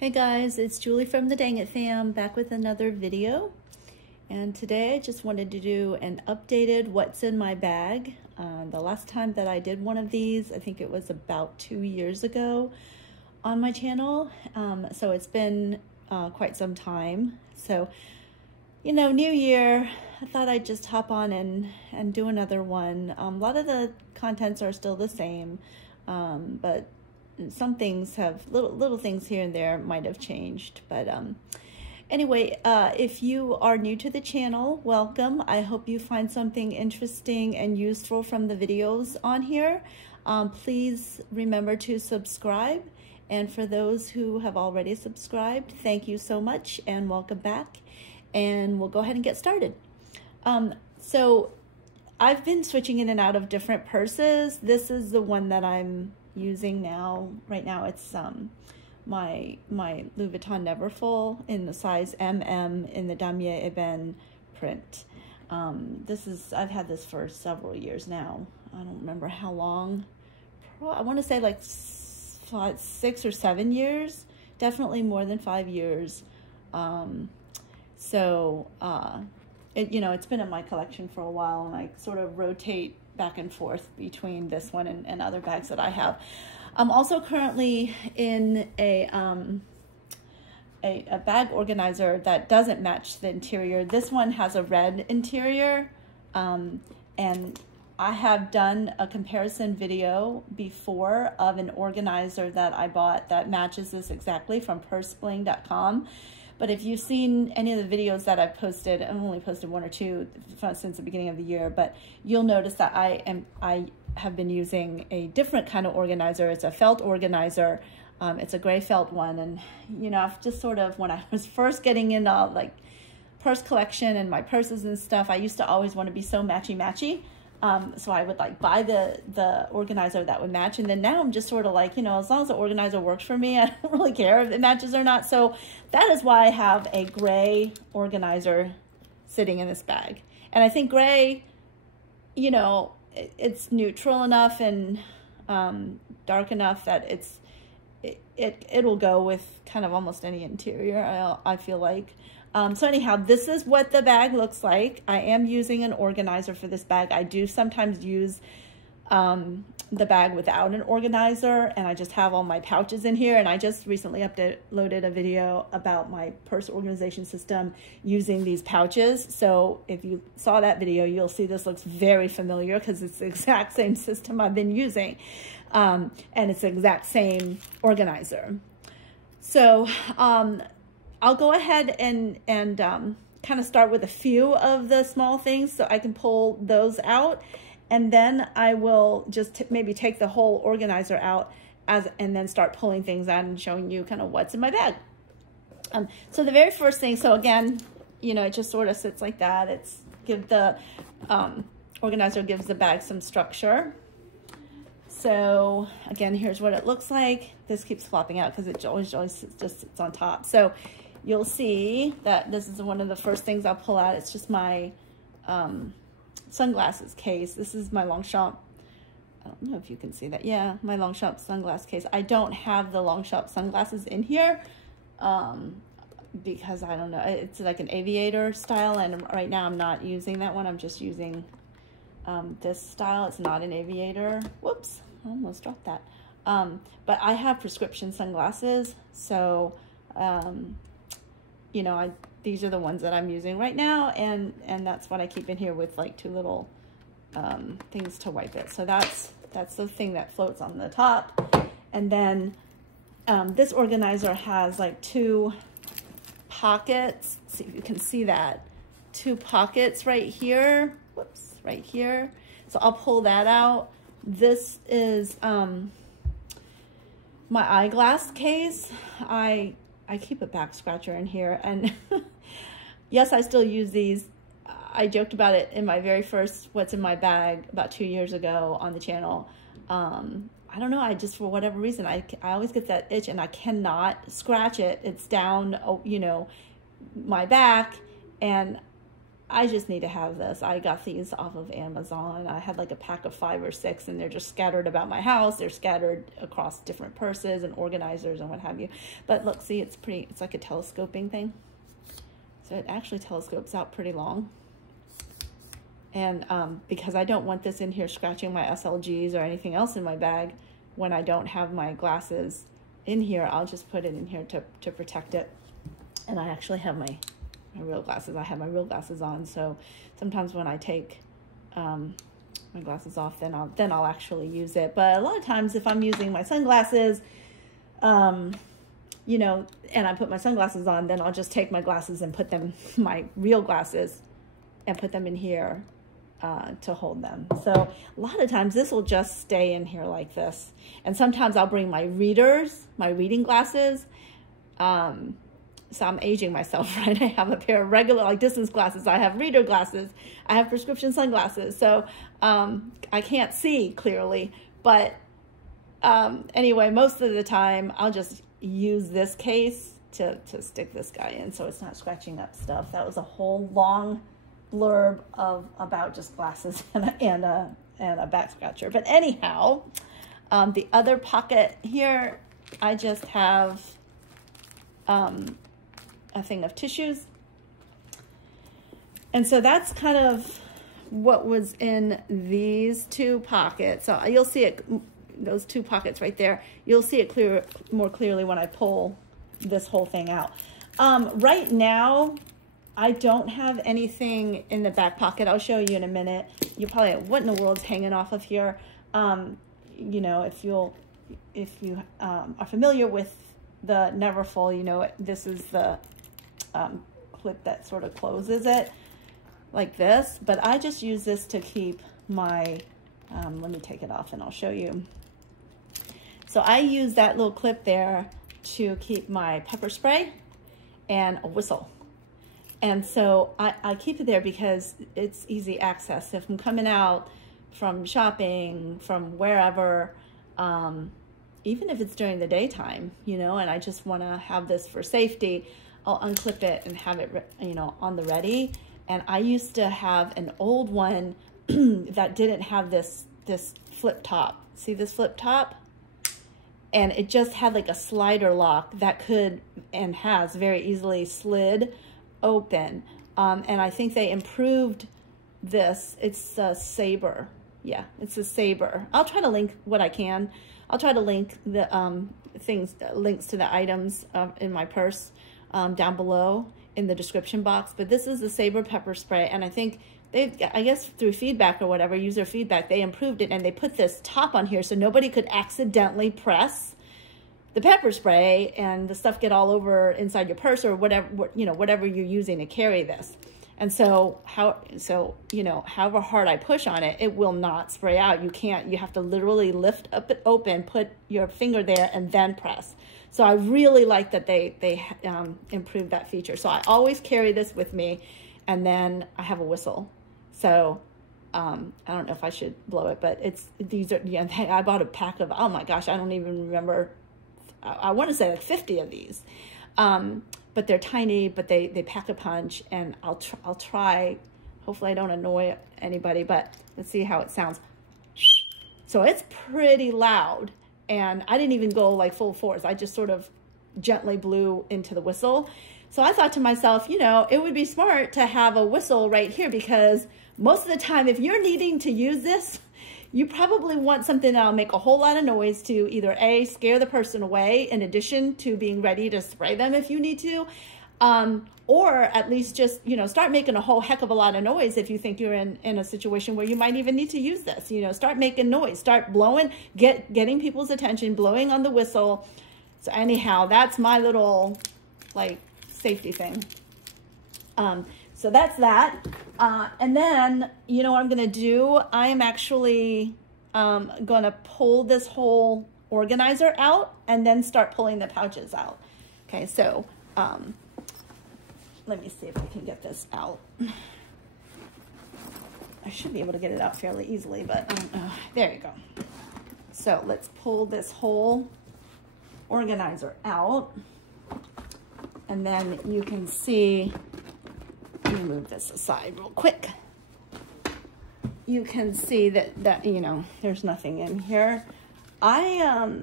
Hey guys, it's Julie from the Dang It Fam back with another video. And today I just wanted to do an updated what's in my bag. The last time that I did one of these, I think it was about 2 years ago on my channel. So it's been quite some time. So, you know, new year, I thought I'd just hop on and do another one. A lot of the contents are still the same, but some things have little things here and there might have changed. But anyway, if you are new to the channel, welcome. I hope you find something interesting and useful from the videos on here. Please remember to subscribe. And for those who have already subscribed, thank you so much and welcome back. And we'll go ahead and get started. So I've been switching in and out of different purses. This is the one that I'm using now. Right now it's my Louis Vuitton Neverfull in the size MM in the Damier Ebene print. I've had this for several years now. I don't remember how long. I want to say like 6 or 7 years, definitely more than 5 years. It's been in my collection for a while, and I sort of rotate back and forth between this one and other bags that I have. I'm also currently in a bag organizer that doesn't match the interior. This one has a red interior, and I have done a comparison video before of an organizer that I bought that matches this exactly from pursebling.com. But if you've seen any of the videos that I've posted, I've only posted 1 or 2 since the beginning of the year, but you'll notice that I have been using a different kind of organizer. It's a felt organizer. It's a gray felt one. And, you know, I've just sort of, when I was first getting into like purse collection and my purses and stuff, I used to always want to be so matchy-matchy. So I would like buy the organizer that would match. And then now I'm just sort of like, you know, as long as the organizer works for me, I don't really care if it matches or not. So that is why I have a gray organizer sitting in this bag. And I think gray, you know, it's neutral enough and dark enough that it'll go with kind of almost any interior, I feel like. So anyhow, this is what the bag looks like. I am using an organizer for this bag. I do sometimes use the bag without an organizer, and I just have all my pouches in here. And I just recently uploaded a video about my purse organization system using these pouches. So if you saw that video, you'll see this looks very familiar because it's the exact same system I've been using. And it's the exact same organizer. So, I'll go ahead and kind of start with a few of the small things so I can pull those out. And then I will just maybe take the whole organizer out and then start pulling things out and showing you kind of what's in my bag. So the very first thing, so again, you know, it just sort of sits like that. Organizer gives the bag some structure. So again, here's what it looks like. This keeps flopping out because it always just sits on top. So you'll see that this is one of the first things I'll pull out. It's just my sunglasses case. This is my Longchamp. I don't know if you can see that. Yeah, my Longchamp sunglass case. I don't have the Longchamp sunglasses in here because I don't know. It's like an aviator style, and right now I'm not using that one. I'm just using this style. It's not an aviator. Whoops, I almost dropped that. But I have prescription sunglasses, so you know, these are the ones that I'm using right now, and that's what I keep in here with like 2 little things to wipe it. So that's the thing that floats on the top. And then this organizer has like 2 pockets. Let's see if you can see that. 2 pockets right here. Whoops, right here. So I'll pull that out. This is my eyeglass case. I keep a back scratcher in here, and yes, I still use these. I joked about it in my very first What's in My Bag about 2 years ago on the channel. I don't know, I just, for whatever reason, I always get that itch and I cannot scratch it. It's down, you know, my back, and I just need to have this. I got these off of Amazon. I had like a pack of 5 or 6, and they're just scattered about my house. They're scattered across different purses and organizers and what have you. But look, see, it's like a telescoping thing. So it actually telescopes out pretty long. And because I don't want this in here scratching my SLGs or anything else in my bag, when I don't have my glasses in here, I'll just put it in here to protect it. And I actually have my real glasses. I have my real glasses on, so sometimes when I take my glasses off, then I'll actually use it. But a lot of times, if I'm using my sunglasses, you know, and I put my sunglasses on, then I'll just take my glasses and put them, my real glasses, and put them in here to hold them. So a lot of times this will just stay in here like this. And sometimes I'll bring my reading glasses. So I'm aging myself, right? I have a pair of regular, like distance glasses. I have reader glasses. I have prescription sunglasses. So I can't see clearly. But anyway, most of the time, I'll just use this case to stick this guy in so it's not scratching up stuff. That was a whole long blurb about just glasses and a back scratcher. But anyhow, the other pocket here, I just have a thing of tissues. And so that's kind of what was in these 2 pockets. So you'll see it, those 2 pockets right there. You'll see it more clearly when I pull this whole thing out. Right now, I don't have anything in the back pocket. I'll show you in a minute. You're probably like, what in the world's hanging off of here? You know, if you are familiar with the Neverfull, you know, this is the clip that sort of closes it like this. But I just use this to keep my, let me take it off and I'll show you. So I use that little clip there to keep my pepper spray and a whistle. And so I keep it there because it's easy access. If I'm coming out from shopping, from wherever, even if it's during the daytime, you know, and I just want to have this for safety, I'll unclip it and have it, you know, on the ready. And I used to have an old one that didn't have this flip top. See this flip top? And it just had like a slider lock that could and has very easily slid open. And I think they improved this. It's a Saber. Yeah, it's a Saber. I'll try to link what I can. I'll try to link the links to the items in my purse down below in the description box. But this is the Saber pepper spray, and I think I guess through feedback or whatever, user feedback, they improved it and they put this top on here so nobody could accidentally press the pepper spray and the stuff get all over inside your purse or whatever, you know, whatever you're using to carry this. And so you know, however hard I push on it, it will not spray out. You have to literally lift up it open, put your finger there, and then press. So I really like that they improved that feature. So I always carry this with me, and then I have a whistle. So I don't know if I should blow it, but these are, yeah, I bought a pack of, oh my gosh, I don't even remember. I want to say like 50 of these. But they're tiny, but they pack a punch, and I'll try, hopefully I don't annoy anybody, but let's see how it sounds. So it's pretty loud, and I didn't even go like full force. I just sort of gently blew into the whistle. So I thought to myself, you know, it would be smart to have a whistle right here, because most of the time, if you're needing to use this, you probably want something that'll make a whole lot of noise to either A, scare the person away, in addition to being ready to spray them if you need to, or at least just, you know, start making a whole heck of a lot of noise if you think you're in a situation where you might even need to use this. You know, start making noise, start blowing, getting people's attention, blowing on the whistle. So anyhow, that's my little, like, safety thing. So that's that. And then, you know what I'm going to do? I am actually going to pull this whole organizer out and then start pulling the pouches out. Okay, so let me see if I can get this out. I should be able to get it out fairly easily, but there you go. So let's pull this whole organizer out. And then you can see, you move this aside real quick. You can see that you know, there's nothing in here. I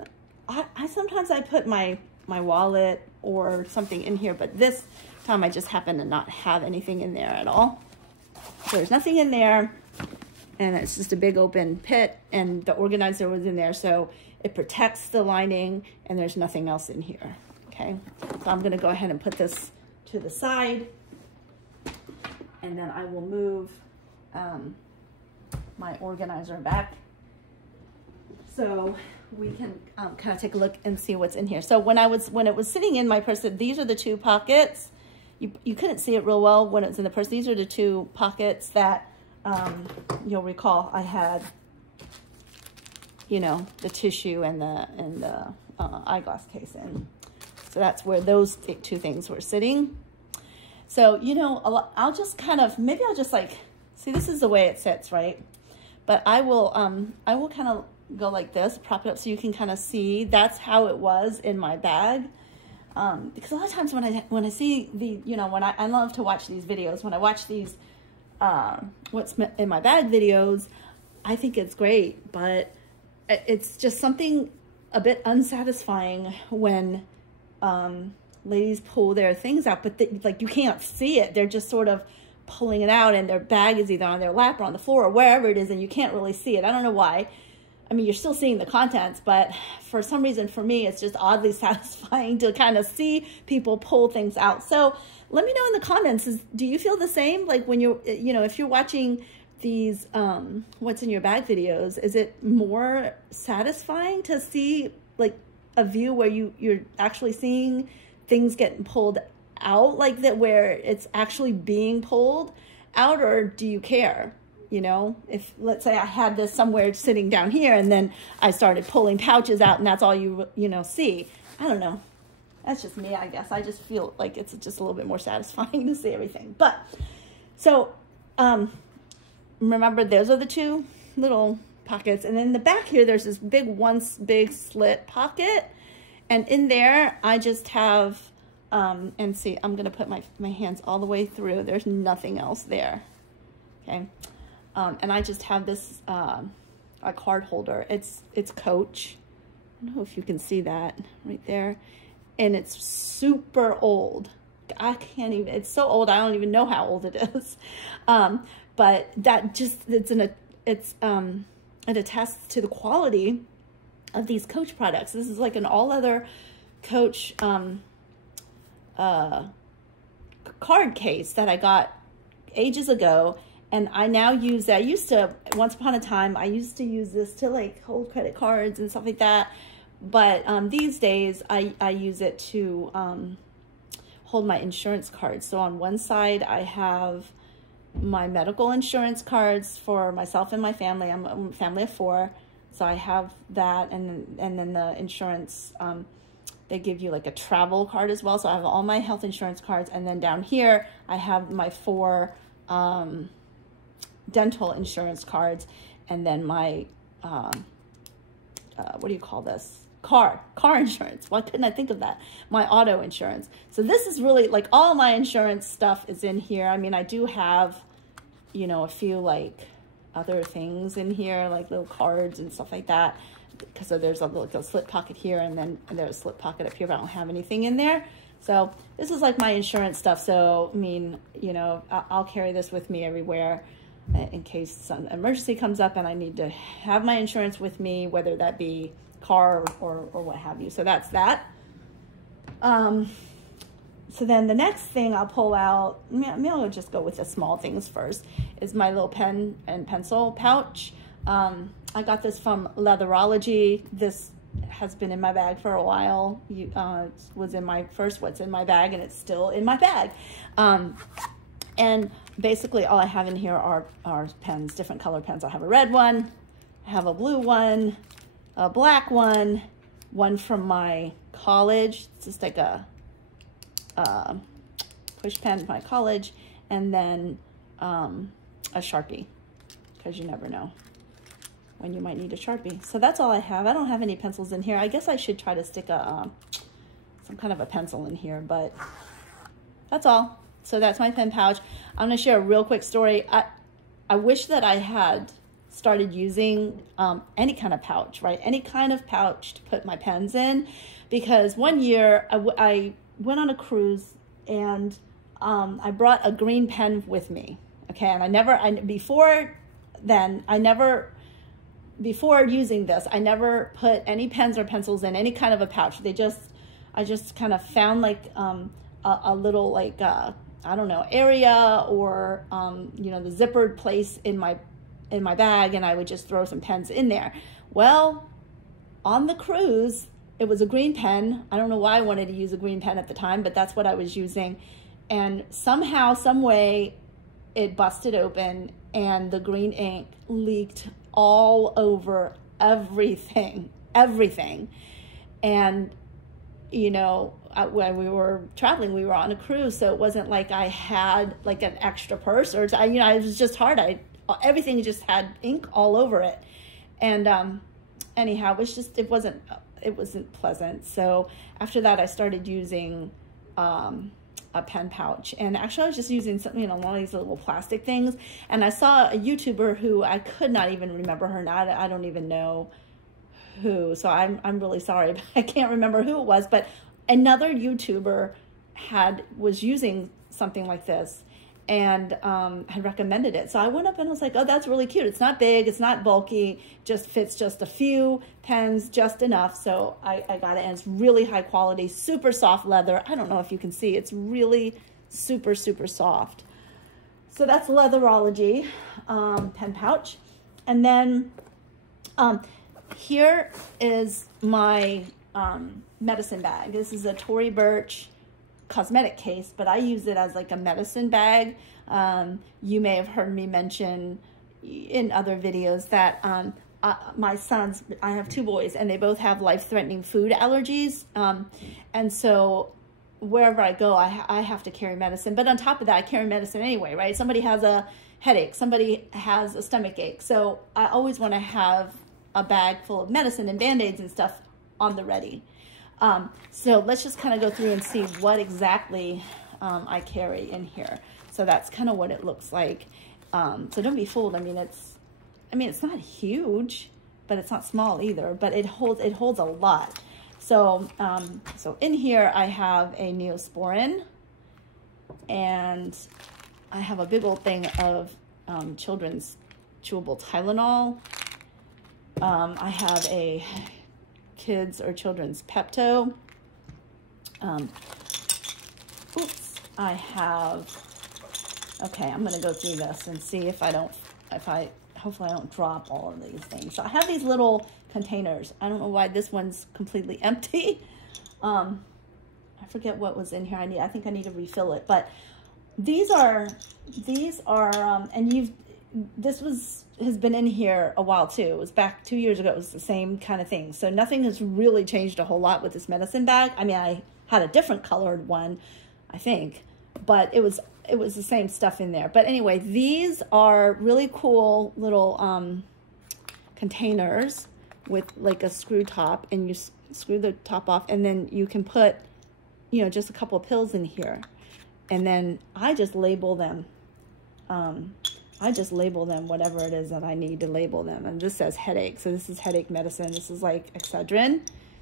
sometimes I put my wallet or something in here, but this time I just happen to not have anything in there at all. So there's nothing in there, and it's just a big open pit, and the organizer was in there, so it protects the lining, and there's nothing else in here. Okay, so I'm gonna go ahead and put this to the side, and then I will move my organizer back so we can kind of take a look and see what's in here. So when it was sitting in my purse, these are the two pockets. You couldn't see it real well when it was in the purse. These are the two pockets that you'll recall I had, you know, the tissue and the eyeglass case in. So that's where those two things were sitting. So, you know, I'll just kind of, maybe I'll just like, see, this is the way it sits, right? But I will kind of go like this, prop it up so you can kind of see. That's how it was in my bag. Because a lot of times when I see the, you know, when I love to watch these videos, when I watch these what's in my bag videos, I think it's great, but it's just something a bit unsatisfying when ladies pull their things out, but like you can't see it. They're just sort of pulling it out, and their bag is either on their lap or on the floor or wherever it is, and you can't really see it. I don't know why. I mean, you're still seeing the contents, but for some reason, for me, it's just oddly satisfying to kind of see people pull things out. So let me know in the comments, do you feel the same? Like when you're, you know, if you're watching these what's in your bag videos, is it more satisfying to see like a view where you're actually seeing things getting pulled out like that, where it's actually being pulled out, or do you care? You know, if let's say I had this somewhere sitting down here and then I started pulling pouches out and that's all you know, see. I don't know. That's just me, I guess. I just feel like it's just a little bit more satisfying to see everything. But so remember, those are the two little pockets. And then in the back here, there's this big slit pocket. And in there, I just have, and see, I'm going to put my hands all the way through. There's nothing else there. Okay. And I just have this, a card holder. It's Coach. I don't know if you can see that right there. And it's super old. I can't even, it's so old, I don't even know how old it is. But that just, it attests to the quality of these Coach products. This is like an all other Coach card case that I got ages ago. And I now use that. I used to, once upon a time, I used to use this to like hold credit cards and stuff like that. But these days, I use it to hold my insurance cards. So on one side, I have my medical insurance cards for myself and my family. I'm a family of 4. So I have that. And then the insurance, they give you like a travel card as well. So I have all my health insurance cards. And then down here, I have my 4 dental insurance cards, and then my what do you call this, car insurance. Why couldn't I think of that? My auto insurance. So this is really like all my insurance stuff is in here. I mean, I do have, you know, a few like other things in here, like little cards and stuff like that, because there's a slip pocket here, and then there's a slip pocket up here, but I don't have anything in there. So this is like my insurance stuff. So I mean, you know, I'll carry this with me everywhere in case some emergency comes up and I need to have my insurance with me, whether that be car or what have you. So that's that. So then the next thing I'll pull out, maybe I'll just go with the small things first, is my little pen and pencil pouch. I got this from Leatherology. This has been in my bag for a while. It was in my first what's in my bag, and it's still in my bag. And basically all I have in here are pens, different color pens. I have a red one, I have a blue one, a black one from my college. It's just like a push pen from my college, and then a Sharpie, because you never know when you might need a Sharpie. So that's all I have. I don't have any pencils in here. I guess I should try to stick some kind of a pencil in here, but that's all. So that's my pen pouch. I'm going to share a real quick story. I wish that I had started using any kind of pouch, right? Any kind of pouch to put my pens in, because one year I went on a cruise and I brought a green pen with me. Okay, and before using this, I never put any pens or pencils in any kind of a pouch. I just kind of found like a little like I don't know, area or you know, the zippered place in my bag, and I would just throw some pens in there. Well, on the cruise, it was a green pen. I don't know why I wanted to use a green pen at the time, but that's what I was using. And somehow, some way, it busted open and the green ink leaked all over everything. And, you know, when we were traveling, we were on a cruise, so it wasn't like I had like an extra purse or, you know, it was just hard. Everything just had ink all over it. And anyhow, it wasn't pleasant. So after that, I started using a pen pouch. And actually I was just using something, you know, one of these little plastic things. And I saw a YouTuber who I could not even remember her now. I don't even know who. So I'm really sorry, but I can't remember who it was. But another YouTuber was using something like this and had recommended it. So I went up and I was like, oh, that's really cute. It's not big, it's not bulky, just fits just a few pens, just enough. So I got it, and it's really high quality, super soft leather. I don't know if you can see, it's really super, super soft. So that's Leatherology pen pouch. And then here is my medicine bag. This is a Tory Burch cosmetic case, but I use it as like a medicine bag. You may have heard me mention in other videos that my sons, I have 2 boys, and they both have life-threatening food allergies. And so wherever I go, I have to carry medicine. But on top of that, I carry medicine anyway, right? Somebody has a headache, somebody has a stomach ache. So I always want to have a bag full of medicine and Band-Aids and stuff on the ready. So let's just kind of go through and see what exactly I carry in here. So that's kind of what it looks like. So don't be fooled. I mean, it's not huge, but it's not small either. But it holds a lot. So so in here I have a Neosporin, and I have a big old thing of children's chewable Tylenol. I have a kids or children's Pepto. I have, okay, I'm gonna go through this and see if hopefully I don't drop all of these things. So I have these little containers. I don't know why this one's completely empty. I forget what was in here. I think I need to refill it, but these are, and this has been in here a while too. It was back 2 years ago. It was the same kind of thing. So nothing has really changed a whole lot with this medicine bag. I mean, I had a different colored one, I think, but it was the same stuff in there. But anyway, these are really cool little containers with like a screw top, and you screw the top off, and then you can put, you know, just a couple of pills in here. And then I just label them. Whatever it is that I need to label them. And this says headache. So this is headache medicine. This is like Excedrin.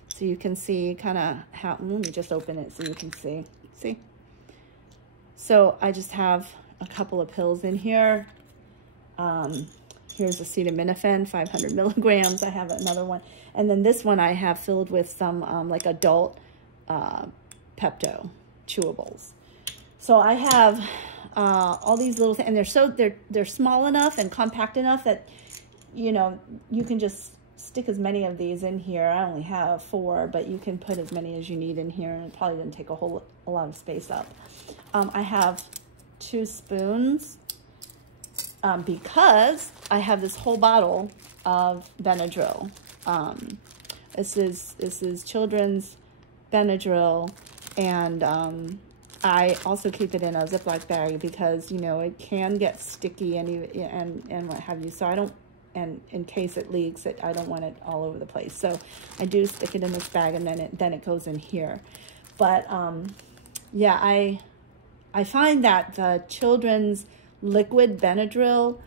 So you can see kind of how, let me just open it so you can see. See? So I just have a couple of pills in here. Here's acetaminophen, 500 milligrams. I have another one. And then this one I have filled with some like adult Pepto chewables. So I have all these little things, and they're small enough and compact enough that, you know, you can just stick as many of these in here. I only have 4, but you can put as many as you need in here, and it probably doesn't take a lot of space up. I have 2 spoons because I have this whole bottle of Benadryl. This is children's Benadryl, and I also keep it in a Ziploc bag because, you know, it can get sticky and what have you. So I don't, and in case it leaks, I don't want it all over the place. So I do stick it in this bag, and then it goes in here. But yeah, I find that the children's liquid Benadryl,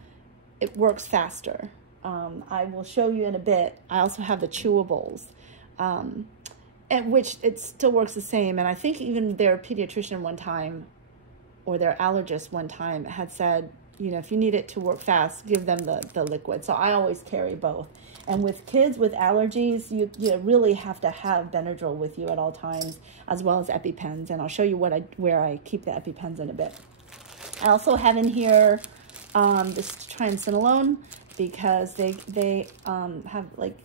it works faster. I will show you in a bit. I also have the chewables, and which it still works the same. And I think even their pediatrician one time, or their allergist one time, had said, you know, if you need it to work fast, give them the liquid. So I always carry both. And with kids with allergies, you really have to have Benadryl with you at all times, as well as EpiPens. And I'll show you where I keep the EpiPens in a bit. I also have in here this triamcinolone, because they have like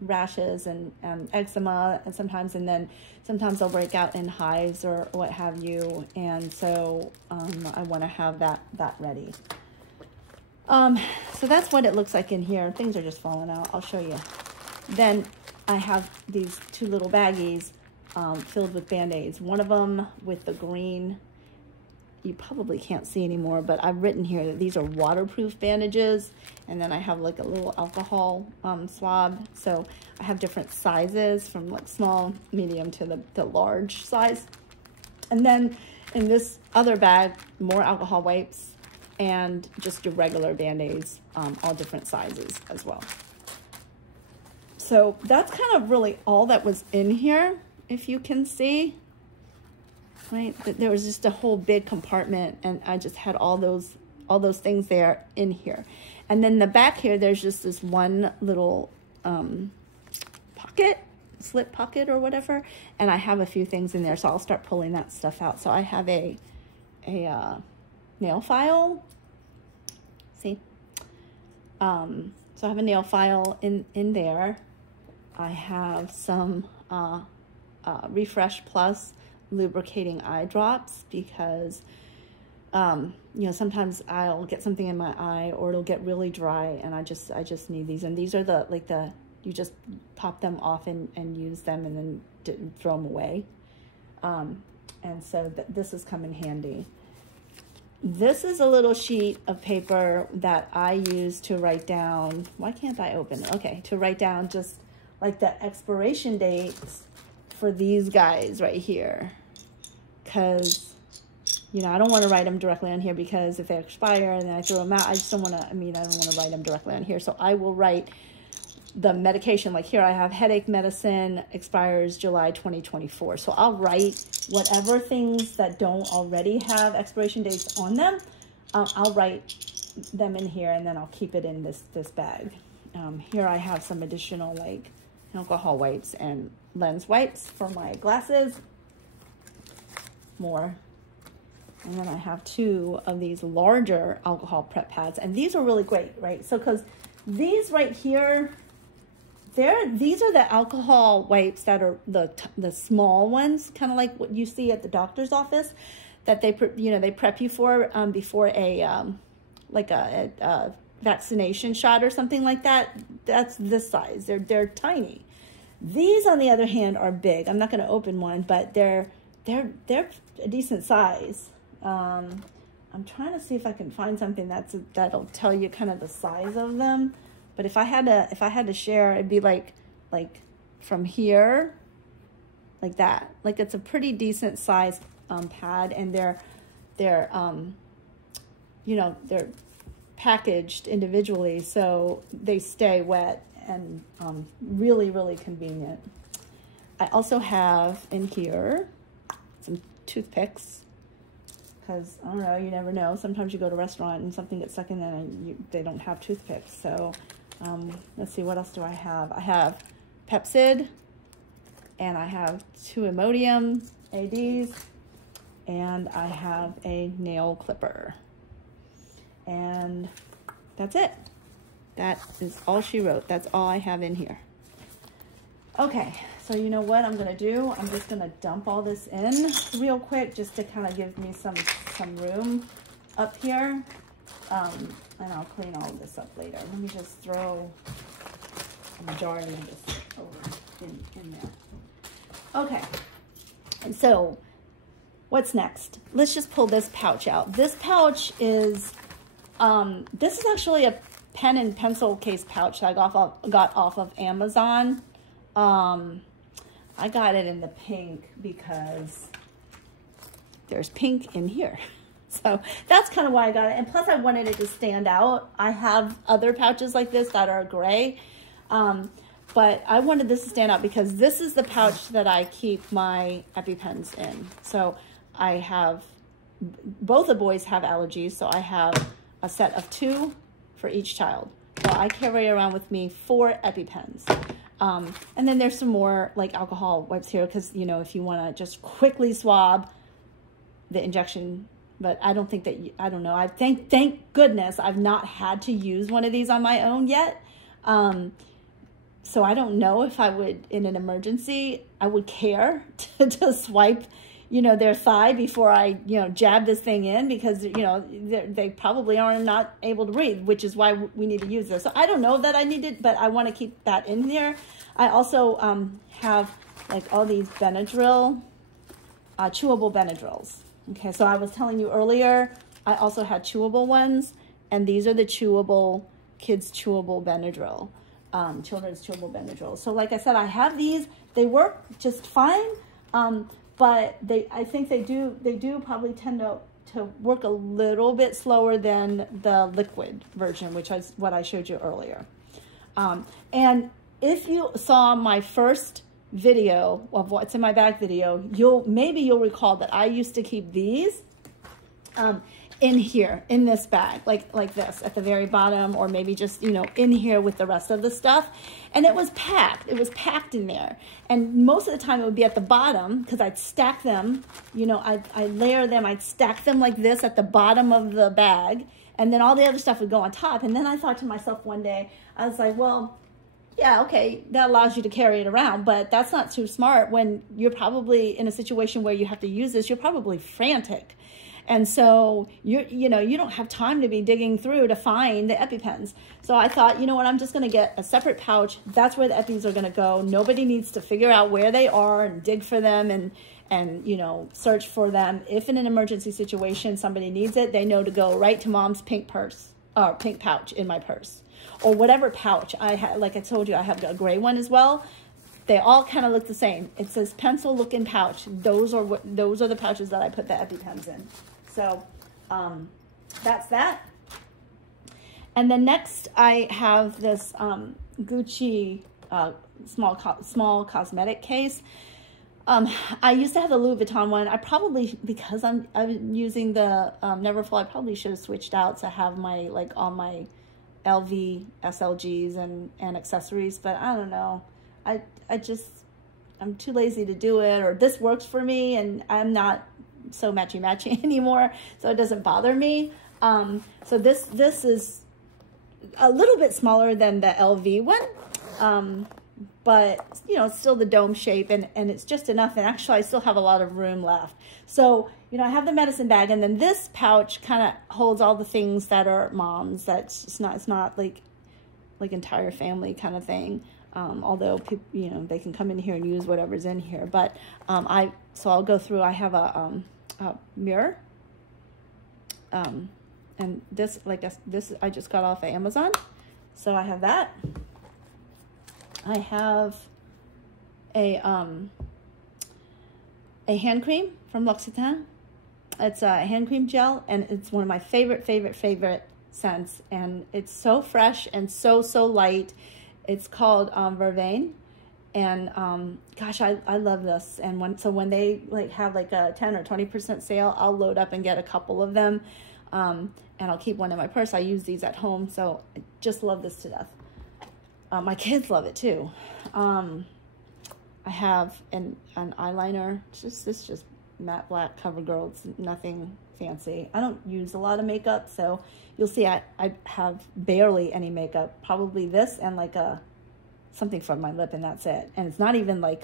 rashes and eczema, and sometimes they'll break out in hives or what have you. And so I want to have that ready. So that's what it looks like in here. Things are just falling out. I'll show you. Then I have these two little baggies filled with Band-Aids. One of them with the green, you probably can't see anymore, but I've written here that these are waterproof bandages. And then I have like a little alcohol swab. So I have different sizes from like small, medium to the large size. And then in this other bag, more alcohol wipes, and just your regular Band-Aids, all different sizes as well. So that's kind of really all that was in here, if you can see. Right, there was just a whole big compartment, and I just had all those things there in here. And then the back here, there's just this one little pocket, slip pocket or whatever, and I have a few things in there, so I'll start pulling that stuff out. So I have a nail file. See? So I have a nail file in there. I have some Refresh Plus lubricating eye drops, because you know, sometimes I'll get something in my eye, or it'll get really dry, and I just need these. And these are you just pop them off and use them, and then throw them away. And so this has come in handy. This is a little sheet of paper that I use to write down, why can't I open it? Okay, to write down just like the expiration dates for these guys right here. Because, you know, I don't want to write them directly on here, because if they expire and then I throw them out, I just don't want to, I don't want to write them directly on here. So I will write the medication. Like here I have headache medicine, expires July 2024. So I'll write whatever things that don't already have expiration dates on them. I'll write them in here, and then I'll keep it in this bag. Here I have some additional like alcohol wipes and lens wipes for my glasses. More. And then I have two of these larger alcohol prep pads, and these are really great, right? So because these right here, these are the alcohol wipes that are the small ones, kind of like what you see at the doctor's office, that they prep you for before a like a vaccination shot or something like that. That's this size. They're tiny. These, on the other hand, are big. I'm not going to open one, but they're a decent size. I'm trying to see if I can find something that'll tell you kind of the size of them. But if I had to share, it'd be like from here, like that. Like it's a pretty decent size pad, and they're packaged individually, so they stay wet, and really, really convenient. I also have in here some toothpicks, because I don't know, you never know. Sometimes you go to a restaurant and something gets stuck in there and they don't have toothpicks. So let's see, what else do I have? I have Pepsid, and I have 2 Imodium ADs, and I have a nail clipper. And that's it. That is all she wrote. That's all I have in here. Okay, so you know what I'm gonna do? I'm just gonna dump all this in real quick, just to kind of give me some room up here. And I'll clean all of this up later. Let me just throw a majority of this over in there. Okay, and so what's next? Let's just pull this pouch out. This pouch is, this is actually a pen and pencil case pouch that I got off of Amazon. I got it in the pink because there's pink in here. So that's kind of why I got it. And plus I wanted it to stand out. I have other pouches like this that are gray. But I wanted this to stand out because this is the pouch that I keep my EpiPens in. So I have, both the boys have allergies, so I have a set of 2 for each child. So I carry around with me 4 EpiPens. And then there's some more like alcohol wipes here because, you know, if you want to just quickly swab the injection, but I don't think that, I don't know. Thank goodness I've not had to use one of these on my own yet. So I don't know if I would, in an emergency, I would care to swipe, you know, their thigh before I, you know, jab this thing in because, you know, they probably are not able to breathe, which is why we need to use this. So I don't know that I need it, but I want to keep that in there. I also have like all these Benadryl, chewable Benadryls. Okay, so I was telling you earlier, I also had chewable ones, and these are the chewable, kids chewable Benadryl. Children's chewable Benadryl. So like I said, I have these. They work just fine, but I think they do probably tend to work a little bit slower than the liquid version, which is what I showed you earlier. And if you saw my first video of what's in my bag video, maybe you'll recall that I used to keep these in here, in this bag, like this at the very bottom, or maybe just, you know, in here with the rest of the stuff. And it was packed. It was packed in there. And most of the time it would be at the bottom because I'd stack them, you know, I'd layer them, I'd stack them like this at the bottom of the bag. And then all the other stuff would go on top. And then I thought to myself one day, I was like, well, yeah, okay, that allows you to carry it around, but that's not too smart when you're probably in a situation where you have to use this. You're probably frantic. And so, you know, you don't have time to be digging through to find the EpiPens. So I thought, you know what, I'm just going to get a separate pouch. That's where the Epis are going to go. Nobody needs to figure out where they are and dig for them and you know, search for them. If in an emergency situation somebody needs it, they know to go right to mom's pink purse or pink pouch in my purse. Or whatever pouch I have. Like I told you, I have a gray one as well. They all kind of look the same. It says pencil looking pouch. Those are the pouches that I put the EpiPens in. So that's that. And then next I have this Gucci small cosmetic case. I used to have the Louis Vuitton one. I probably, because I'm using the Neverfull, I probably should have switched out to have my, like, all my LV SLGs and accessories, but I don't know. I'm too lazy to do it, or this works for me and I'm not so matchy anymore, so it doesn't bother me. So this is a little bit smaller than the LV one, but you know, it's still the dome shape, and it's just enough, and actually I still have a lot of room left. So, you know, I have the medicine bag, and then this pouch kind of holds all the things that are mom's. It's not like entire family kind of thing. Although people, you know, they can come in here and use whatever's in here. But so I'll go through. I have a mirror, and this I just got off of Amazon, so I have that. I have a hand cream from L'Occitane. It's a hand cream gel, and it's one of my favorite scents, and it's so fresh and so light. It's called Vervain, and gosh, I love this. And when they like have like a 10 or 20% sale, I'll load up and get a couple of them, and I'll keep one in my purse. I use these at home, so I just love this to death. My kids love it too. I have an eyeliner. It's just matte black CoverGirl. It's nothing fancy. I don't use a lot of makeup, so you'll see I have barely any makeup. Probably this and like something for my lip, and that's it. And it's not even like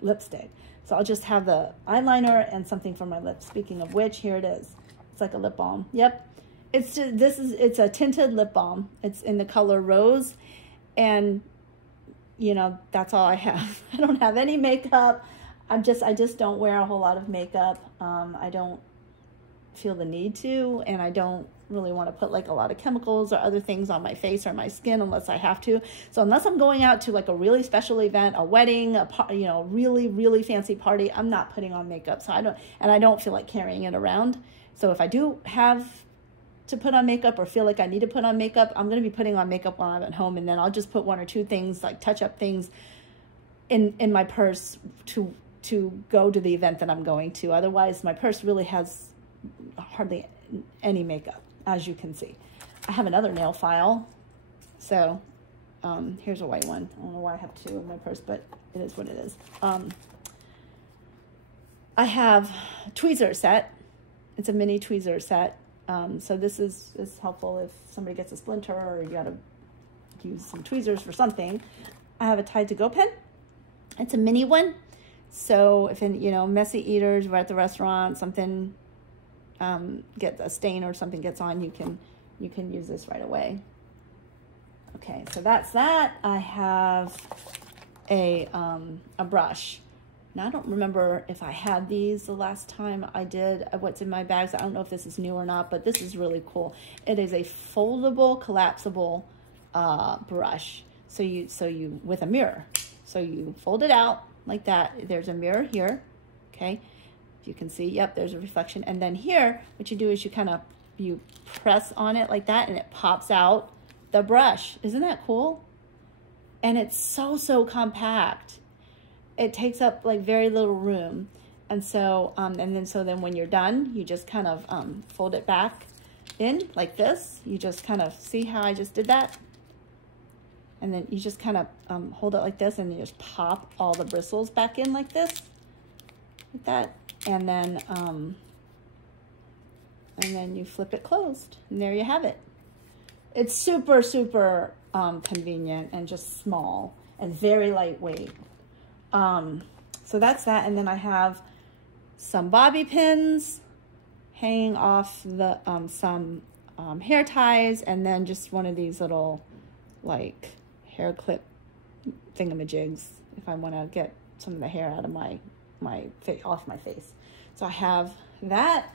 lipstick. So I'll just have the eyeliner and something for my lips. Speaking of which, here it is. It's like a lip balm. Yep. It's a tinted lip balm. It's in the color Rose, and you know, that's all I have. I don't have any makeup. I just don't wear a whole lot of makeup. I don't feel the need to, and I don't really want to put like a lot of chemicals or other things on my face or my skin unless I have to. So unless I'm going out to like a really special event, a wedding, a really, really fancy party, I'm not putting on makeup. So I don't feel like carrying it around. So if I do have to put on makeup or feel like I need to put on makeup, I'm going to be putting on makeup while I'm at home, and then I'll just put one or two things, like touch-up things in my purse to go to the event that I'm going to. Otherwise, my purse really has hardly any makeup, as you can see. I have another nail file. So here's a white one. I don't know why I have two in my purse, but it is what it is. I have a tweezer set. It's a mini tweezer set. So this is helpful if somebody gets a splinter or you got to use some tweezers for something. I have a Tide to Go pen. It's a mini one. So if, messy eaters, we're at the restaurant, something, get a stain or something gets on, you can use this right away. Okay, so that's that. I have a brush. Now, I don't remember if I had these the last time I did what's in my bags. I don't know if this is new or not, but this is really cool. It is a foldable, collapsible brush. So you with a mirror. So you fold it out like that. There's a mirror here, okay? If you can see, yep, there's a reflection. And then here, what you do is you press on it like that, and it pops out the brush. Isn't that cool? And it's so compact. It takes up like very little room. And so, then when you're done, you just kind of fold it back in like this. You just kind of see how I just did that? And then you just kind of hold it like this, and you just pop all the bristles back in like this, like that. And then you flip it closed, and there you have it. It's super convenient and just small and very lightweight. So that's that. And then I have some bobby pins hanging off the some hair ties, and then just one of these little like hair clip thingamajigs if I want to get some of the hair out of off my face. So I have that.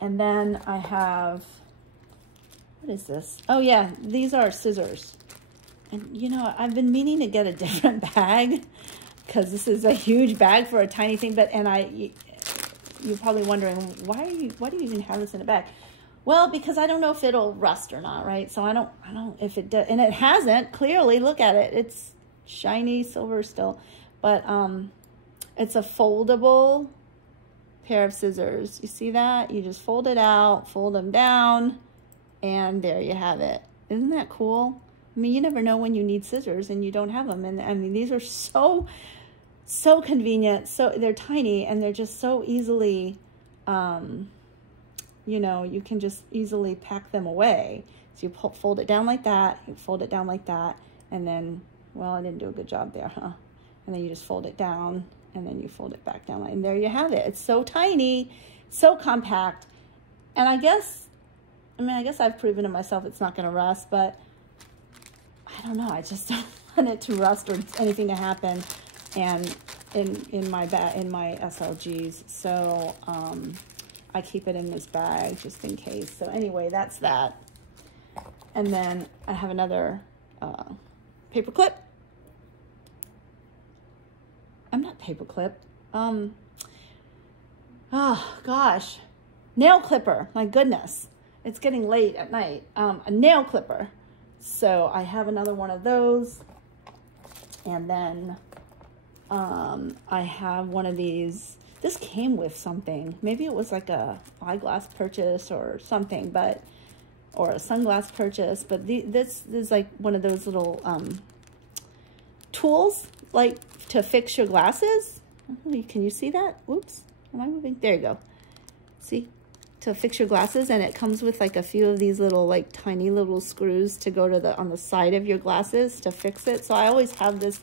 And then I have, what is this? Oh yeah, these are scissors. And I've been meaning to get a different bag because this is a huge bag for a tiny thing. You're probably wondering, why do you even have this in a bag? Well, because I don't know if it'll rust or not, right? So I don't if it does, and it hasn't, clearly, look at it. It's shiny silver still, but it's a foldable pair of scissors. You see that? You just fold it out, fold them down, and there you have it. Isn't that cool? I mean, you never know when you need scissors and you don't have them. And I mean, these are so convenient. So they're tiny, and they're just so easily, you can just easily pack them away. So you fold it down like that, you fold it down like that, and then, well, I didn't do a good job there, huh? And then you just fold it down, and then you fold it back down, and there you have it. It's so tiny, so compact. And I guess I've proven to myself it's not going to rust, but I don't know. I just don't want it to rust or anything to happen, and in my SLGs. So I keep it in this bag just in case. So anyway, that's that. And then I have another paper clip. I'm not paper clip. Oh gosh, nail clipper. My goodness, it's getting late at night. A nail clipper. So I have another one of those. And then I have one of these. This came with something. Maybe it was like a eyeglass purchase or something, or a sunglass purchase. But this is like one of those little tools, like to fix your glasses. Can you see that? Oops, am I moving? There you go. See? To fix your glasses, and it comes with like a few of these little like tiny little screws to go to on the side of your glasses to fix it. So I always have this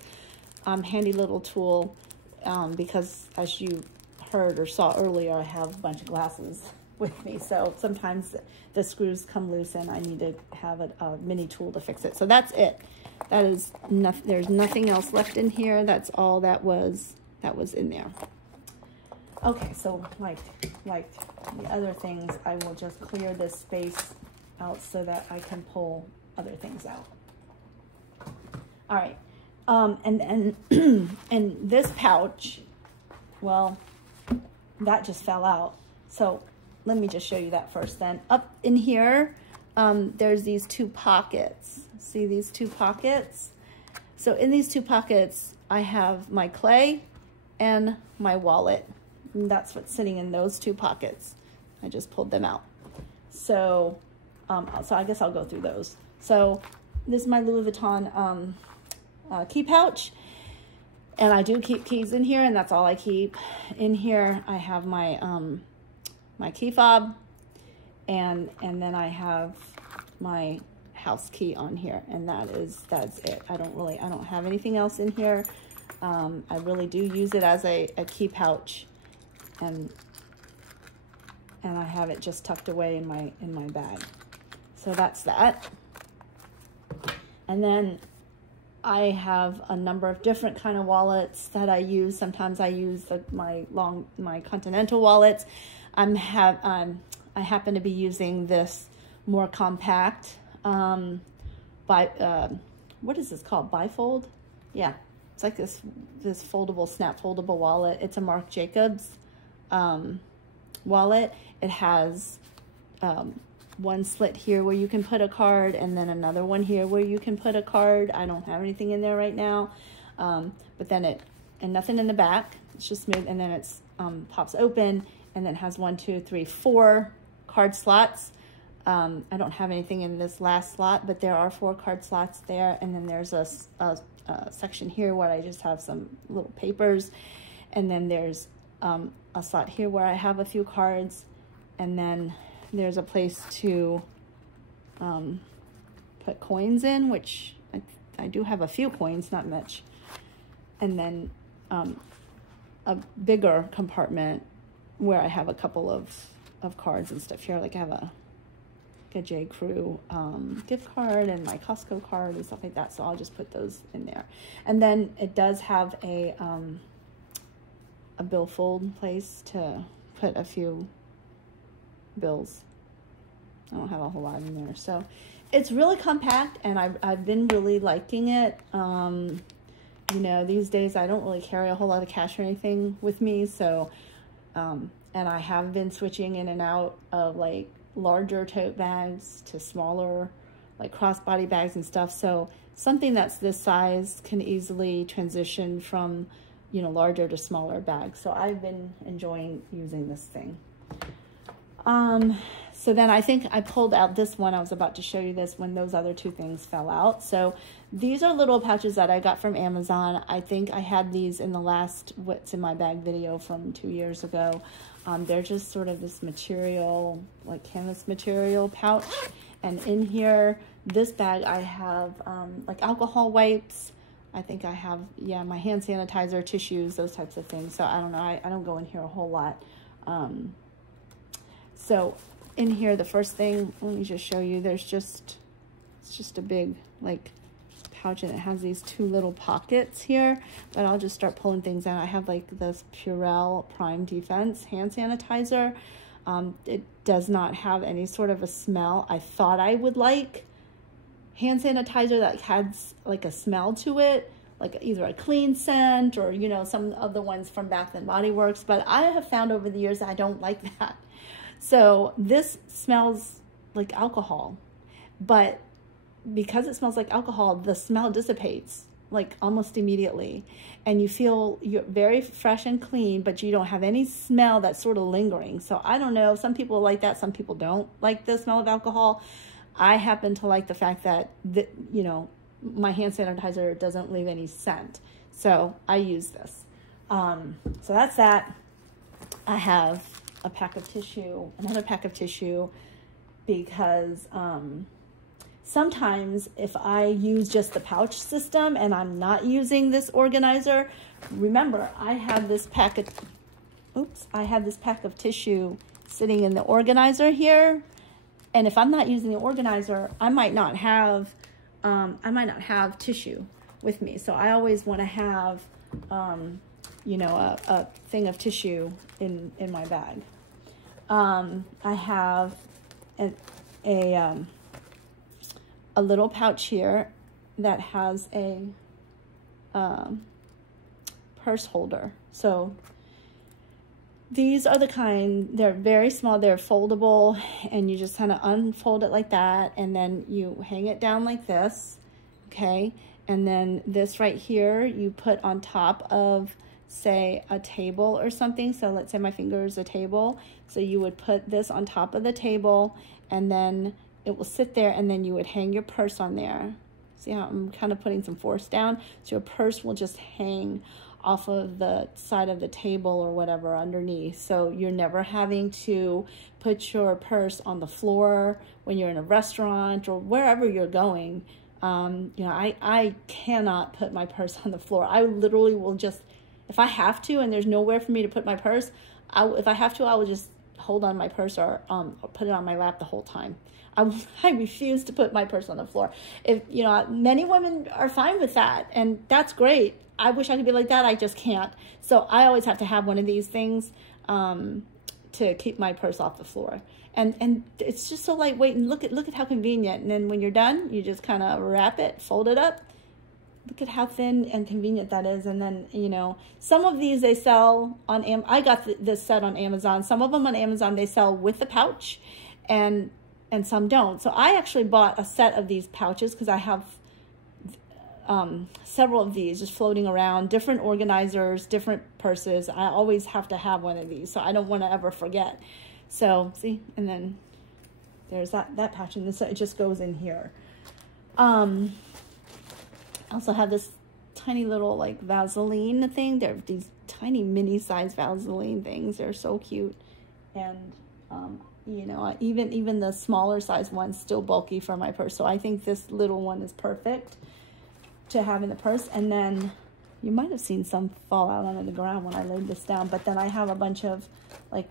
handy little tool because, as you heard or saw earlier, I have a bunch of glasses with me. So sometimes the screws come loose and I need to have a mini tool to fix it. So that's it. That is nothing. There's nothing else left in here. That's all that was in there. Okay, so like the other things, I will just clear this space out so that I can pull other things out. All right, and and this pouch, well, that just fell out. So let me just show you that first then. Up in here, there's these two pockets. See these two pockets? So in these two pockets, I have my clay and my wallet. And that's what's sitting in those two pockets. I just pulled them out. So, so I guess I'll go through those. So this is my Louis Vuitton key pouch. And I do keep keys in here, and that's all I keep. In here, I have my my key fob, and then I have my house key on here, and that's it. I don't have anything else in here. I really do use it as a key pouch, and I have it just tucked away in my bag. So that's that. And then I have a number of different kind of wallets that I use. Sometimes I use my Continental wallets. I happen to be using this more compact what is this called? Bifold? Yeah, it's like this foldable, snap foldable wallet. It's a Marc Jacobs wallet. It has one slit here where you can put a card, and then another one here where you can put a card. I don't have anything in there right now, but then and nothing in the back. It's just smooth, and then it's pops open, and then has 1, 2, 3, 4 card slots. I don't have anything in this last slot, but there are 4 card slots there, and then there's a section here where I just have some little papers, and then there's a slot here where I have a few cards, and then there's a place to put coins in, which I do have a few coins, not much, and then a bigger compartment where I have a couple of cards and stuff here. Like I have a J. Crew gift card and my Costco card and stuff like that. So I'll just put those in there. And then it does have a billfold place to put a few bills. I don't have a whole lot in there. So it's really compact, and I've been really liking it. You know, these days I don't really carry a whole lot of cash or anything with me. So, and I have been switching in and out of like larger tote bags to smaller like crossbody bags and stuff. So something that's this size can easily transition from, you know, larger to smaller bags. So I've been enjoying using this thing. So then I think I pulled out this one. I was about to show you this when those other two things fell out. So these are little pouches that I got from Amazon. I think I had these in the last What's in My Bag video from 2 years ago. They're just sort of this material, like canvas material pouch. And in here, this bag, I have like alcohol wipes. I think I have, yeah, my hand sanitizer, tissues, those types of things. So I don't know, I don't go in here a whole lot. So in here, the first thing, let me just show you, it's just a big like pouch, and it has these 2 little pockets here, but I'll just start pulling things out. I have like this Purell Prime Defense hand sanitizer. It does not have any sort of a smell. I thought I would like hand sanitizer that has like a smell to it, like either a clean scent or, you know, some of the ones from Bath and Body Works, but I have found over the years that I don't like that. So this smells like alcohol, but because it smells like alcohol, the smell dissipates like almost immediately, and you feel you're very fresh and clean, but you don't have any smell that's sort of lingering. So I don't know, some people like that, some people don't like the smell of alcohol. I happen to like the fact that, you know, my hand sanitizer doesn't leave any scent, so I use this. So that's that. I have a pack of tissue, another pack of tissue, because sometimes if I use just the pouch system and I'm not using this organizer, remember I have this pack of tissue sitting in the organizer here, and if I'm not using the organizer, I might not have tissue with me. So I always want to have you know, a thing of tissue in my bag. I have a little pouch here that has a purse holder. So these are the kind, they're very small, they're foldable, and you just kind of unfold it like that, and then you hang it down like this, okay? And then this right here, you put on top of, say, a table or something. So let's say my finger is a table. So you would put this on top of the table, and then it will sit there, and then you would hang your purse on there. See how I'm kind of putting some force down? So your purse will just hang off of the side of the table or whatever underneath. So you're never having to put your purse on the floor when you're in a restaurant or wherever you're going. You know, I cannot put my purse on the floor. I literally will just, if I have to and there's nowhere for me to put my purse, if I have to, I will just hold on my purse or put it on my lap the whole time. I refuse to put my purse on the floor. If, you know, many women are fine with that, and that's great. I wish I could be like that. I just can't. So I always have to have one of these things to keep my purse off the floor. And it's just so lightweight, and look at how convenient. And then when you're done, you just kind of wrap it, fold it up. Look at how thin and convenient that is. And then, you know, some of these they sell on I got this set on Amazon. Some of them on Amazon they sell with the pouch, and some don't. So I actually bought a set of these pouches because I have several of these just floating around, different organizers, different purses. I always have to have one of these, so I don't want to ever forget. So see, and then there's that pouch, and this, it just goes in here. I also have this tiny little like Vaseline thing. They're these tiny mini size Vaseline things. They're so cute. And you know, even the smaller size one's still bulky for my purse. So I think this little one is perfect to have in the purse. And then you might have seen some fall out onto the ground when I laid this down, but then I have a bunch of like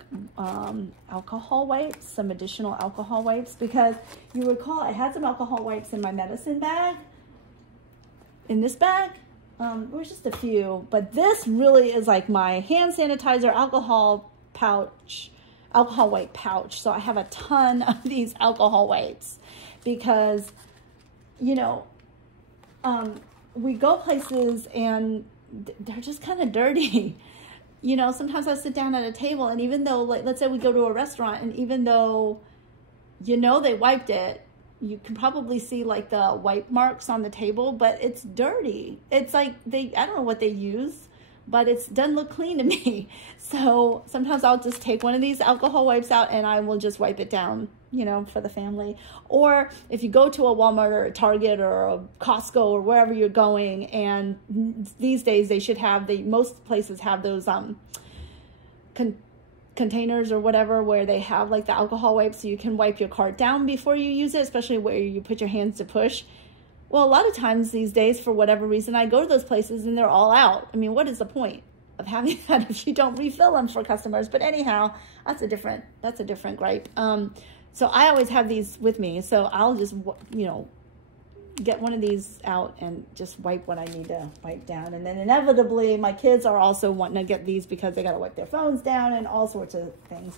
alcohol wipes, some additional alcohol wipes, because you recall I had some alcohol wipes in my medicine bag. In this bag, there was just a few, but this really is like my hand sanitizer alcohol wipe pouch. So I have a ton of these alcohol wipes because, you know, we go places and they're just kind of dirty. You know, sometimes I sit down at a table, and even though, like, let's say we go to a restaurant, and even though, you know, they wiped it, you can probably see like the wipe marks on the table, but it's dirty. It's like I don't know what they use, but it doesn't look clean to me. So sometimes I'll just take one of these alcohol wipes out and I will just wipe it down, you know, for the family. Or if you go to a Walmart or a Target or a Costco or wherever you're going, and these days they should have, most places have those containers or whatever where they have like the alcohol wipes so you can wipe your cart down before you use it, especially where you put your hands to push. Well, a lot of times these days, for whatever reason, I go to those places and they're all out. I mean, what is the point of having that if you don't refill them for customers? But anyhow, that's a different gripe. So I always have these with me. So I'll just, you know, get one of these out and just wipe what I need to wipe down. And then inevitably my kids are also wanting to get these because they got to wipe their phones down and all sorts of things.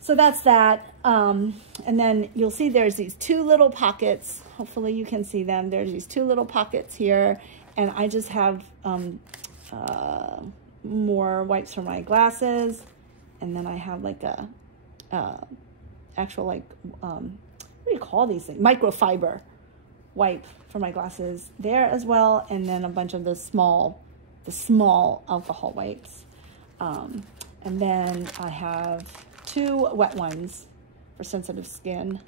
So that's that. And then you'll see there's these two little pockets. Hopefully you can see them. There's these two little pockets here. And I just have more wipes for my glasses. And then I have like a actual like, what do you call these things? Microfiber wipe for my glasses there as well, and then a bunch of the small alcohol wipes, and then I have two wet ones for sensitive skin.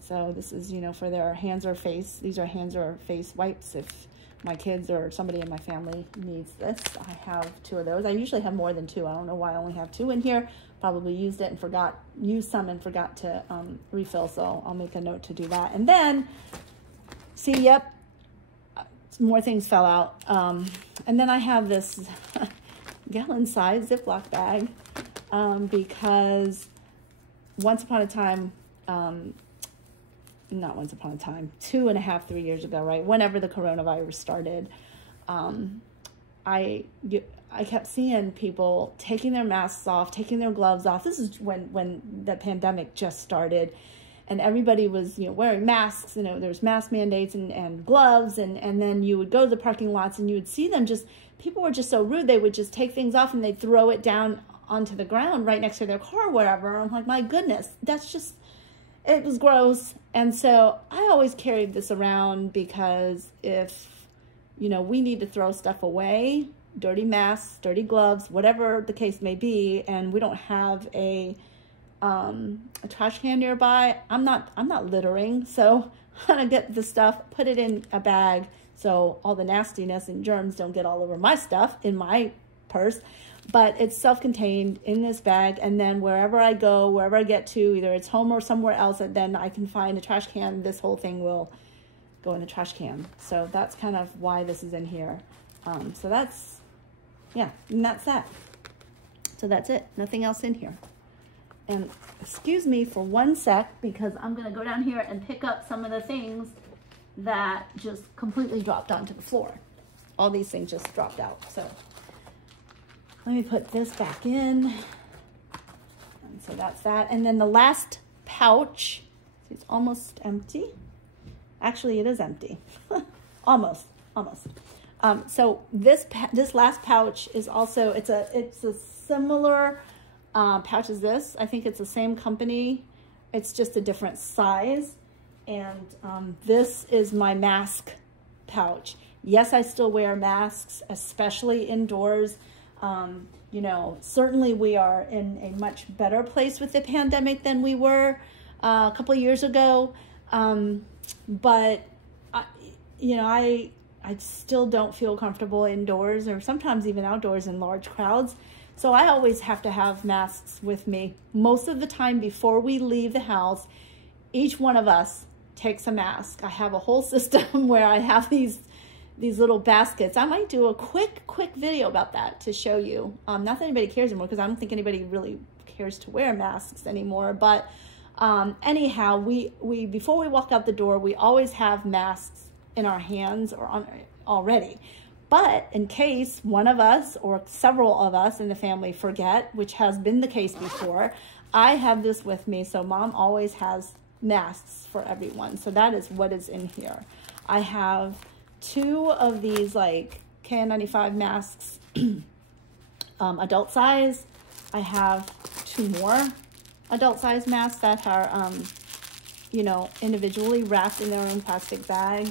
So this is, you know, for their hands or face. These are hands or face wipes if my kids or somebody in my family needs this. I have two of those. I usually have more than two. I don't know why I only have two in here. Probably used some and forgot to refill, so I'll make a note to do that. And then see, yep, more things fell out. And then I have this gallon-sized Ziploc bag because once upon a time, not once upon a time, 2.5, 3 years ago, right, whenever the coronavirus started, I I kept seeing people taking their masks off, taking their gloves off. This is when the pandemic just started, and everybody was, you know, wearing masks. You know, there's mask mandates and gloves, and then you would go to the parking lots and you would see them just, people were just so rude. They would just take things off and they'd throw it down onto the ground right next to their car or whatever. I'm like, my goodness, that's just, it was gross. And so I always carried this around because if, you know, we need to throw stuff away, dirty masks, dirty gloves, whatever the case may be, and we don't have a trash can nearby, I'm not littering. So I'm gonna get the stuff, put it in a bag so all the nastiness and germs don't get all over my stuff in my purse. But it's self-contained in this bag, and then wherever I go, wherever I get to, either it's home or somewhere else, and then I can find a trash can, this whole thing will go in the trash can. So that's kind of why this is in here. So that's, yeah, and that's that. So that's it, nothing else in here. And excuse me for one sec, because I'm gonna go down here and pick up some of the things that just completely dropped onto the floor. All these things just dropped out, so. Let me put this back in. And so that's that. And then the last pouch, it's almost empty. Actually, it is empty. almost. So this last pouch is also, it's a similar pouch as this. I think it's the same company. It's just a different size. And this is my mask pouch. Yes, I still wear masks, especially indoors. You know, certainly we are in a much better place with the pandemic than we were a couple of years ago. But, you know, I still don't feel comfortable indoors or sometimes even outdoors in large crowds. So I always have to have masks with me. Most of the time before we leave the house, each one of us takes a mask. I have a whole system where I have these little baskets. I might do a quick video about that to show you. Not that anybody cares anymore, because I don't think anybody really cares to wear masks anymore. But anyhow, we before we walk out the door, we always have masks in our hands or on already. But in case one of us or several of us in the family forget, which has been the case before, I have this with me. So Mom always has masks for everyone. So that is what is in here. I have 2 of these like KN95 masks, adult size. I have 2 more adult size masks that are, you know, individually wrapped in their own plastic bag.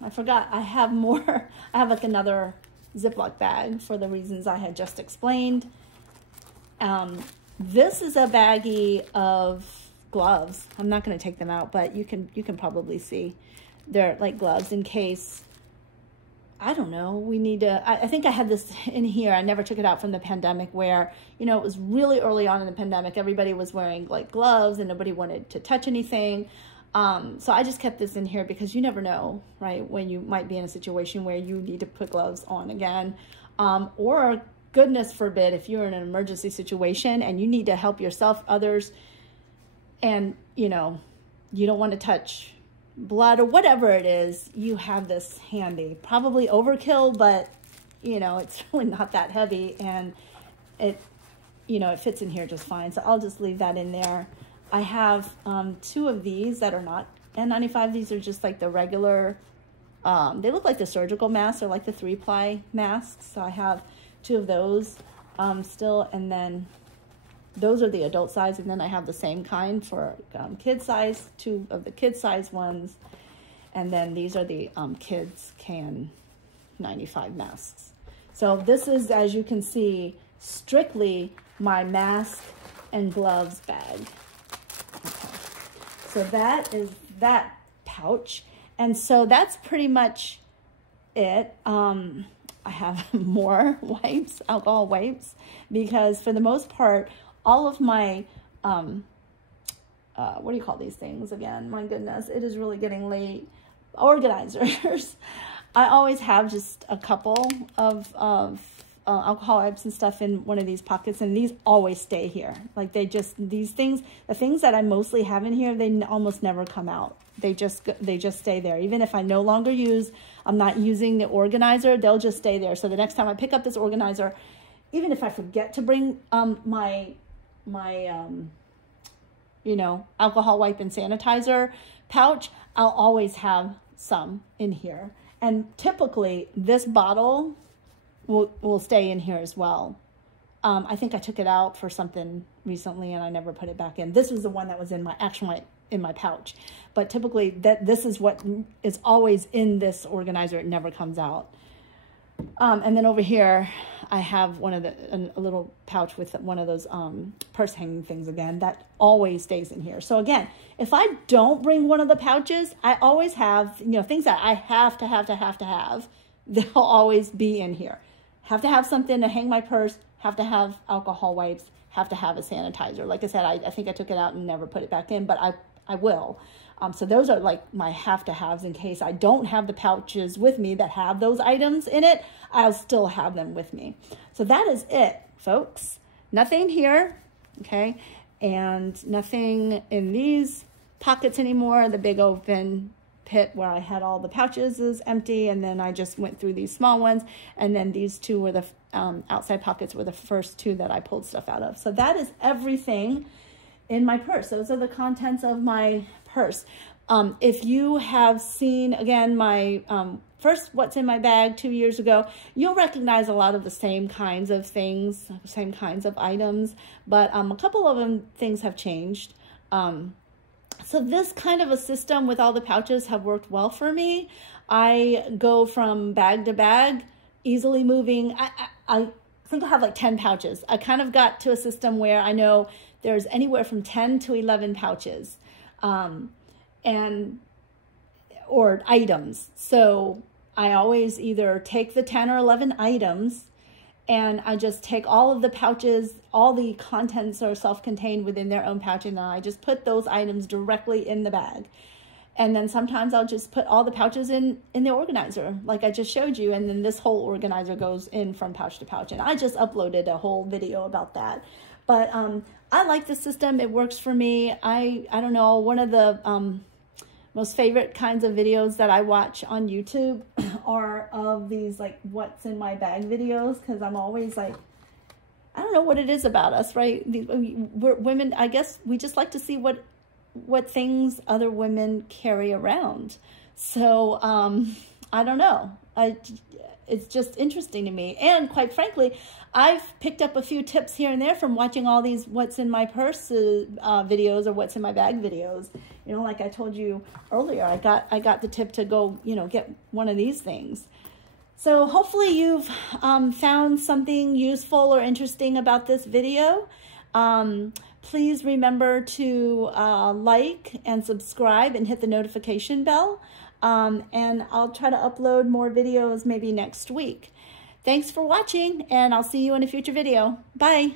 I forgot. I have more. I have like another Ziploc bag for the reasons I had just explained. This is a baggie of gloves. I'm not going to take them out, but you can probably see they're like gloves in case, I don't know, we need to, I think I had this in here. I never took it out from the pandemic where, you know, it was really early on in the pandemic. Everybody was wearing like gloves and nobody wanted to touch anything. So I just kept this in here because you never know, right, when you might be in a situation where you need to put gloves on again, or goodness forbid, if you're in an emergency situation and you need to help yourself, others, and, you know, you don't want to touch blood or whatever it is, you have this handy. Probably overkill, but, you know, it's really not that heavy, and it, you know, it fits in here just fine. So I'll just leave that in there. I have 2 of these that are not N95. These are just like the regular, they look like the surgical masks or like the 3-ply masks. So I have 2 of those still, and then those are the adult size, and then I have the same kind for kid size, 2 of the kid size ones, and then these are the kids KN95 masks. So this is, as you can see, strictly my mask and gloves bag. Okay. So that is that pouch, and so that's pretty much it. I have more wipes, alcohol wipes, because for the most part, all of my, what do you call these things again? My goodness, it is really getting late. Organizers. I always have just a couple of alcohol wipes and stuff in one of these pockets, and these always stay here. Like they just, these things, the things that I mostly have in here, they almost never come out. They just stay there. Even if I no longer use I'm not using the organizer, they'll just stay there. So the next time I pick up this organizer, even if I forget to bring my you know, alcohol wipe and sanitizer pouch, I'll always have some in here. And typically this bottle will stay in here as well. I think I took it out for something recently and I never put it back in. This was the one that was in my in my pouch. But typically this is what is always in this organizer. It never comes out. And then over here, I have a little pouch with one of those purse hanging things again that always stays in here. So again, if I don't bring one of the pouches, I always have, you know, things that I have to have, they'll always be in here. Have to have something to hang my purse, have to have alcohol wipes, have to have a sanitizer. Like I said, I think I took it out and never put it back in, but I will. So those are like my have-to-haves in case I don't have the pouches with me that have those items in it. I'll still have them with me. So that is it, folks. Nothing here, okay? And nothing in these pockets anymore. The big open pit where I had all the pouches is empty, and then I just went through these small ones, and then these two were the outside pockets were the first two that I pulled stuff out of. So that is everything in my purse. Those are the contents of my purse. If you have seen, again, my first What's in My Bag 2 years ago, you'll recognize a lot of the same kinds of things, same kinds of items, but a couple of them things have changed. So this kind of a system with all the pouches have worked well for me. I go from bag to bag, easily moving. I think I have like 10 pouches. I kind of got to a system where I know there's anywhere from 10 to 11 pouches or items. So I always either take the 10 or 11 items and I just take all of the pouches, all the contents are self-contained within their own pouch, and then I just put those items directly in the bag. And then sometimes I'll just put all the pouches in the organizer, like I just showed you, and then this whole organizer goes in from pouch to pouch. And I just uploaded a whole video about that. But I like the system. It works for me. I don't know, one of the most favorite kinds of videos that I watch on YouTube are of these like what's in my bag videos, because I'm always like, I don't know what it is about us, right? We're women, I guess we just like to see what things other women carry around. So I don't know. It's just interesting to me. And quite frankly, I've picked up a few tips here and there from watching all these what's in my purse videos or what's in my bag videos. You know, like I told you earlier, I got the tip to go, you know, get one of these things. So hopefully you've found something useful or interesting about this video. Please remember to like and subscribe and hit the notification bell. And I'll try to upload more videos maybe next week. Thanks for watching, and I'll see you in a future video. Bye.